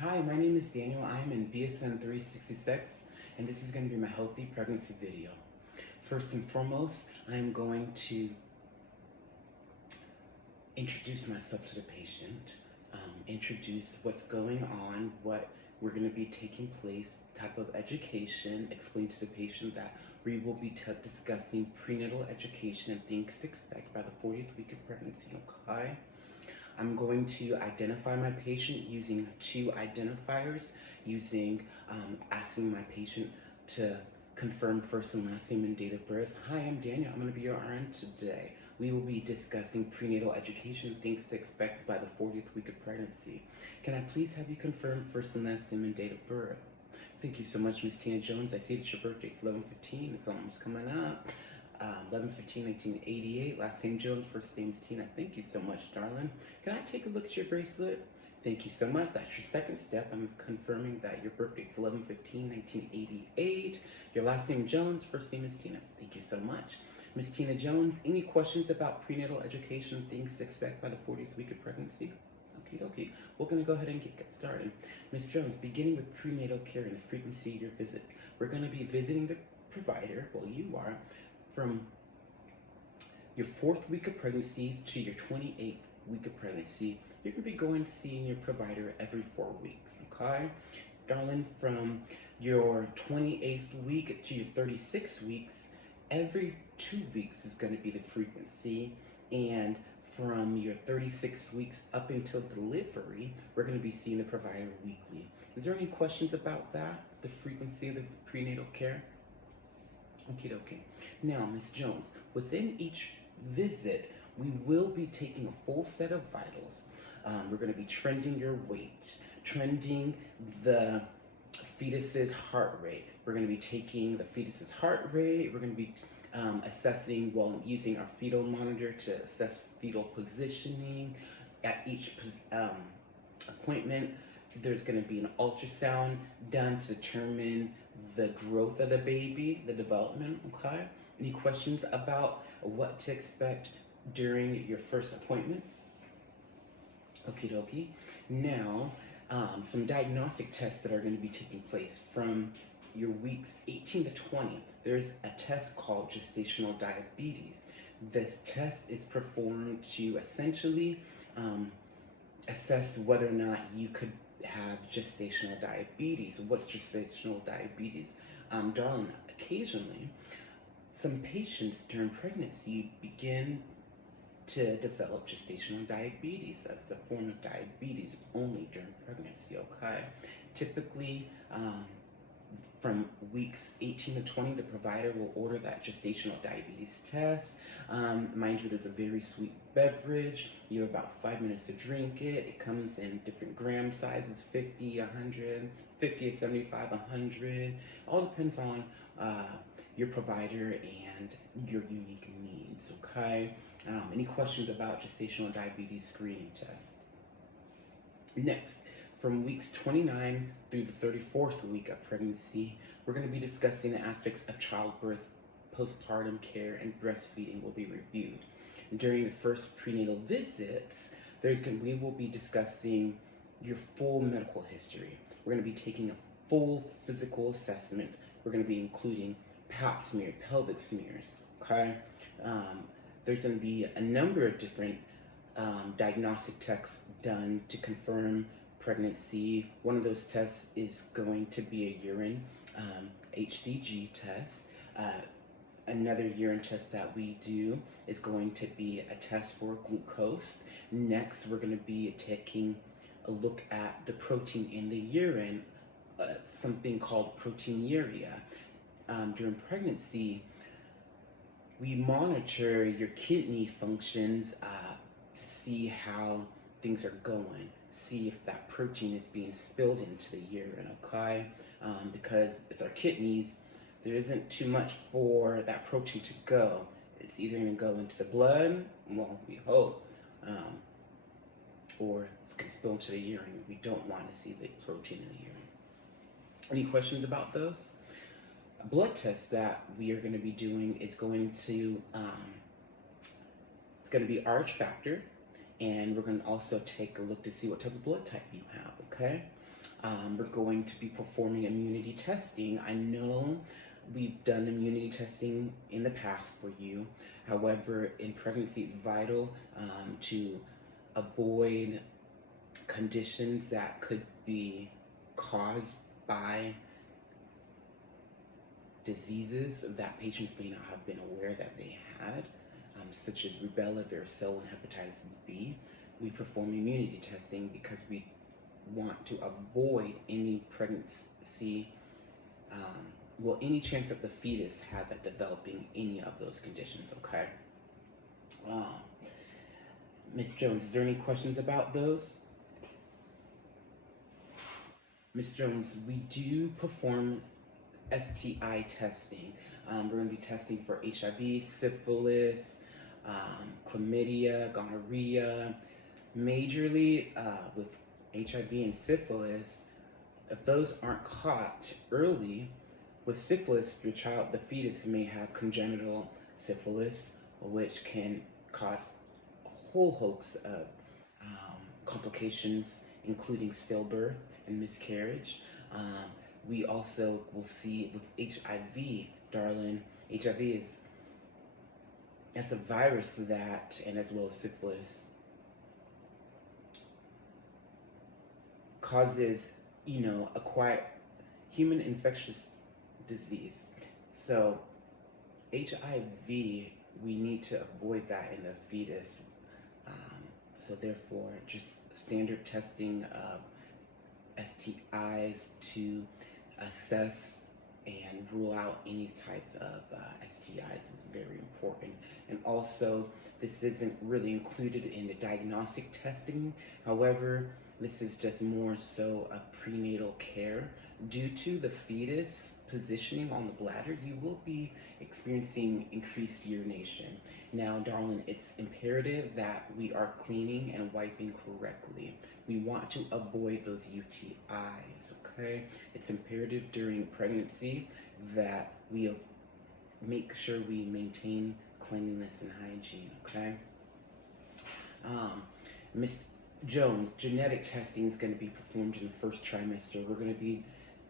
Hi, my name is Daniel. I am in BSN 366, and this is going to be my healthy pregnancy video. First and foremost, I am going to introduce myself to the patient, introduce what's going on, what we're going to be taking place, type of education, explain to the patient that we will be discussing prenatal education and things to expect by the 40th week of pregnancy, okay? I'm going to identify my patient using two identifiers, asking my patient to confirm first and last name and date of birth. Hi, I'm Daniel. I'm going to be your RN today. We will be discussing prenatal education, things to expect by the 40th week of pregnancy. Can I please have you confirm first and last name and date of birth? Thank you so much, Miss Tina Jones. I see that your birthday is 11/15. It's almost coming up. 11/15/1988. Last name Jones, first name's Tina. Thank you so much, darling. Can I take a look at your bracelet? Thank you so much. That's your second step. I'm confirming that your birthday is 11/15/1988. Your last name Jones, first name is Tina. Thank you so much. Miss Tina Jones, any questions about prenatal education, things to expect by the 40th week of pregnancy? Okie dokie. We're going to go ahead and get started. Miss Jones, beginning with prenatal care and the frequency of your visits. We're going to be visiting the provider, well, you are, from your 4th week of pregnancy to your 28th week of pregnancy. You're going to be going seeing your provider every 4 weeks, okay? Darling, from your 28th week to your 36 weeks, every 2 weeks is going to be the frequency, and from your 36 weeks up until delivery, we're going to be seeing the provider weekly. Is there any questions about that, the frequency of the prenatal care? Okie dokie. Now, Miss Jones, within each visit, we will be taking a full set of vitals. We're going to be trending your weight, trending the fetus's heart rate. We're going to be taking the fetus's heart rate. We're going to be assessing, using our fetal monitor to assess fetal positioning. At each appointment, there's going to be an ultrasound done to determine the growth of the baby, the development, okay? Any questions about what to expect during your first appointments? Okie dokie. Now, some diagnostic tests that are going to be taking place from your weeks 18 to 20. There's a test called gestational diabetes. This test is performed to essentially assess whether or not you could have gestational diabetes. What's gestational diabetes? Darling, occasionally, some patients during pregnancy begin to develop gestational diabetes. That's a form of diabetes only during pregnancy, okay? Typically, from weeks 18 to 20, the provider will order that gestational diabetes test. Mind you, it is a very sweet beverage. You have about 5 minutes to drink it. It comes in different gram sizes, 50, 100, 50 to 75, 100. All depends on your provider and your unique needs, okay? Any questions about gestational diabetes screening test? Next, from weeks 29 through the 34th week of pregnancy, we're going to be discussing the aspects of childbirth, postpartum care, and breastfeeding will be reviewed. During the first prenatal visits, we will be discussing your full medical history. We're going to be taking a full physical assessment. We're going to be including pap smear, pelvic smears, okay? There's going to be a number of different diagnostic tests done to confirm pregnancy. One of those tests is going to be a urine HCG test. Another urine test that we do is going to be a test for glucose. Next, we're going to be taking a look at the protein in the urine, something called proteinuria. During pregnancy, we monitor your kidney functions to see how things are going, see if that protein is being spilled into the urine, okay? Because with our kidneys, there isn't too much for that protein to go. It's either going to go into the blood, well, we hope, or it's going to spill into the urine. We don't want to see the protein in the urine. Any questions about those? A blood test that we are going to be doing is going to it's going to be RH factor, and we're going to also take a look to see what type of blood type you have, okay? We're going to be performing immunity testing. I know we've done immunity testing in the past for you. However, in pregnancy, it's vital to avoid conditions that could be caused by diseases that patients may not have been aware that they had, such as rubella, varicella, and hepatitis B. We perform immunity testing because we want to avoid any pregnancy, any chance that the fetus has at developing any of those conditions, okay? Ms. Jones, is there any questions about those? Ms. Jones, we do perform STI testing. We're going to be testing for HIV, syphilis, chlamydia, gonorrhea. Majorly with HIV and syphilis, if those aren't caught early, with syphilis, the fetus may have congenital syphilis, which can cause a whole host of complications, including stillbirth and miscarriage. We also will see with HIV, darling, that's a virus that, and as well as syphilis, causes, acquired human infectious disease. So HIV, we need to avoid that in the fetus. So therefore, just standard testing of STIs to assess and rule out any types of STIs is very important. And also, this isn't really included in the diagnostic testing. However, this is just more so a prenatal care. Due to the fetus positioning on the bladder, you will be experiencing increased urination. Now, darling, it's imperative that we are cleaning and wiping correctly. We want to avoid those UTIs, okay? It's imperative during pregnancy that we make sure we maintain cleanliness and hygiene, okay? Ms. Jones, genetic testing is going to be performed in the first trimester. We're going to be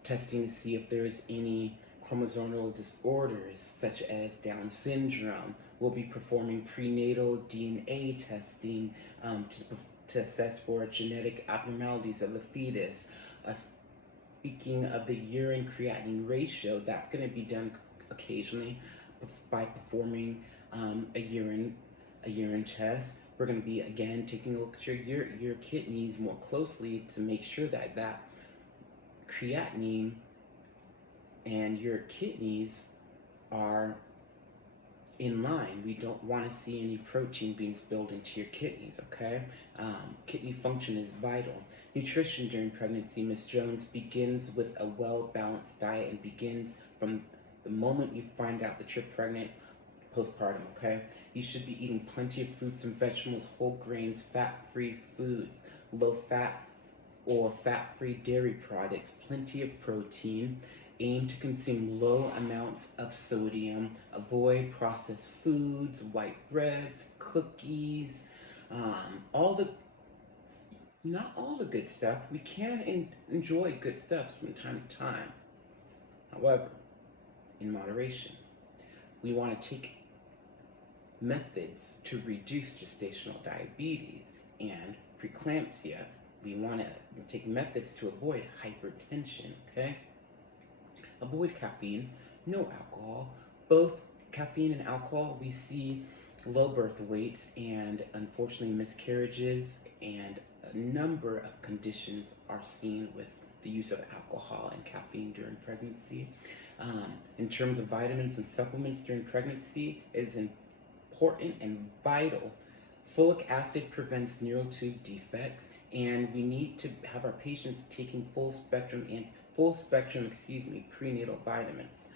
testing to see if there's any chromosomal disorders such as Down syndrome. We'll be performing prenatal DNA testing to assess for genetic abnormalities of the fetus. Speaking of the urine creatinine ratio, that's going to be done occasionally by performing a urine test. We're going to be again taking a look at your kidneys more closely to make sure that that creatinine and your kidneys are in line. We don't want to see any protein being spilled into your kidneys, okay? Kidney function is vital. Nutrition during pregnancy, Ms. Jones, begins with a well-balanced diet and begins from the moment you find out that you're pregnant, postpartum, okay? You should be eating plenty of fruits and vegetables, whole grains, fat-free foods, low-fat or fat-free dairy products, plenty of protein. Aim to consume low amounts of sodium. Avoid processed foods, white breads, cookies, not all the good stuff. We can enjoy good stuff from time to time. However, in moderation. We want to take methods to reduce gestational diabetes and preeclampsia. We want to take methods to avoid hypertension, okay? Avoid caffeine, no alcohol. Both caffeine and alcohol, we see low birth weights and unfortunately miscarriages, and a number of conditions are seen with the use of alcohol and caffeine during pregnancy. In terms of vitamins and supplements during pregnancy, it is important and vital. Folic acid prevents neural tube defects, and we need to have our patients taking full spectrum prenatal vitamins.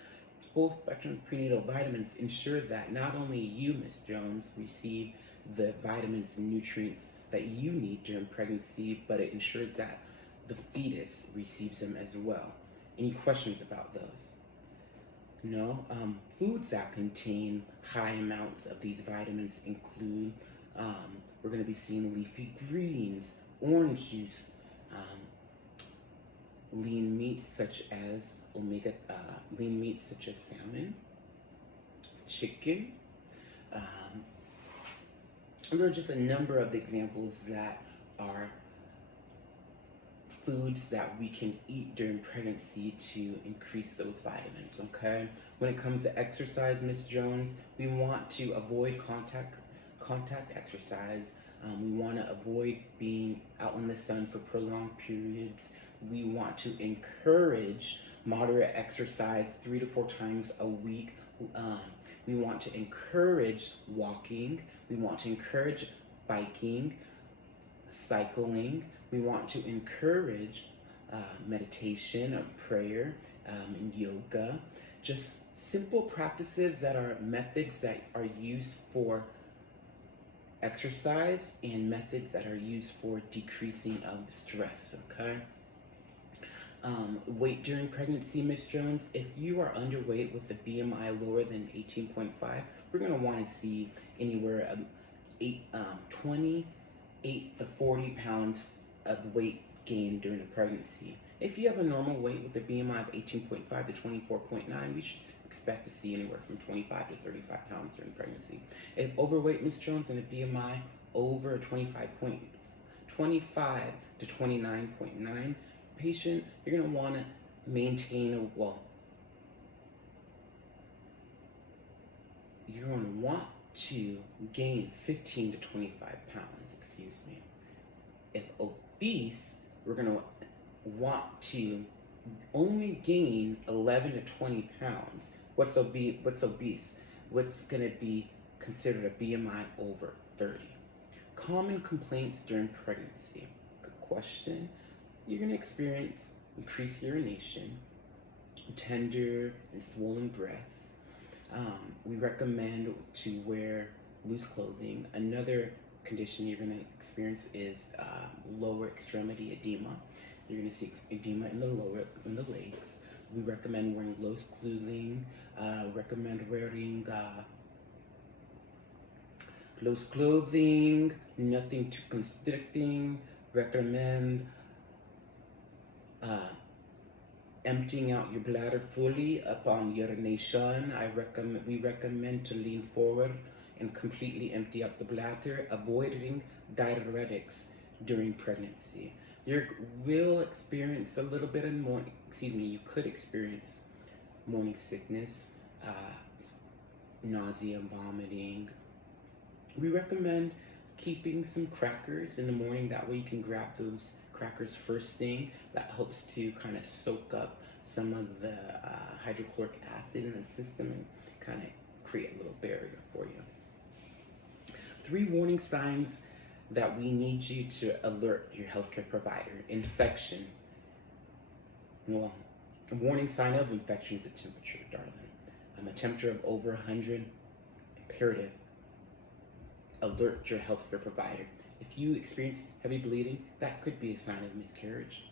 Full spectrum prenatal vitamins ensure that not only you, Ms. Jones, receive the vitamins and nutrients that you need during pregnancy, but it ensures that the fetus receives them as well. Any questions about those? No? Foods that contain high amounts of these vitamins include, we're going to be seeing leafy greens, orange juice, lean meats such as lean meats such as salmon, chicken. Um, there are just a number of examples that are foods that we can eat during pregnancy to increase those vitamins, okay? When it comes to exercise, Miss Jones, we want to avoid contact exercise. We want to avoid being out in the sun for prolonged periods. We want to encourage moderate exercise 3 to 4 times a week. We want to encourage walking. We want to encourage biking, cycling. We want to encourage meditation, prayer, and yoga. Just simple practices that are methods that are used for exercise and methods that are used for decreasing of stress, okay? Weight during pregnancy, Miss Jones, if you are underweight with a BMI lower than 18.5, we're going to want to see anywhere 28 to 40 pounds of weight gain during a pregnancy. If you have a normal weight with a BMI of 18.5 to 24.9, we should expect to see anywhere from 25 to 35 pounds during pregnancy. If overweight, Miss Jones, and a BMI over 25 to 29.9 patient, you're going to want to maintain you're going to want to gain 15 to 25 pounds, excuse me. If obese, we're going to want to only gain 11 to 20 pounds. What's obese? What's going to be considered a BMI over 30? Common complaints during pregnancy. Good question. You're going to experience increased urination, tender and swollen breasts. We recommend to wear loose clothing. Another condition you're going to experience is lower extremity edema. You're going to see edema in the legs. We recommend wearing loose clothing. Recommend wearing loose clothing, nothing too constricting. Recommend emptying out your bladder fully upon urination. We recommend to lean forward and completely empty out the bladder, avoiding diuretics during pregnancy. You will experience a little bit of you could experience morning sickness, nausea, vomiting. We recommend keeping some crackers in the morning. That way you can grab those crackers first thing. That helps to kind of soak up some of the hydrochloric acid in the system and kind of create a little barrier for you. 3 warning signs that we need you to alert your healthcare provider. Infection. Well, a warning sign of infection is a temperature, darling. A temperature of over 100, imperative. Alert your healthcare provider. If you experience heavy bleeding, that could be a sign of miscarriage.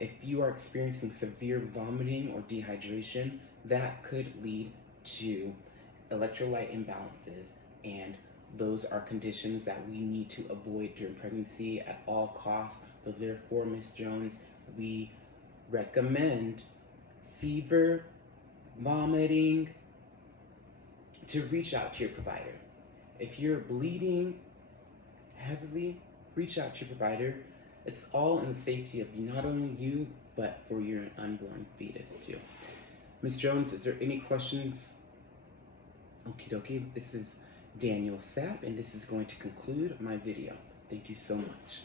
If you are experiencing severe vomiting or dehydration, that could lead to electrolyte imbalances, and those are conditions that we need to avoid during pregnancy at all costs. So therefore, Ms. Jones, we recommend fever, vomiting, to reach out to your provider. If you're bleeding heavily, reach out to your provider. It's all in the safety of not only you, but for your unborn fetus too. Ms. Jones, is there any questions? Okie dokie, this is Daniel Sapp, and this is going to conclude my video. Thank you so much.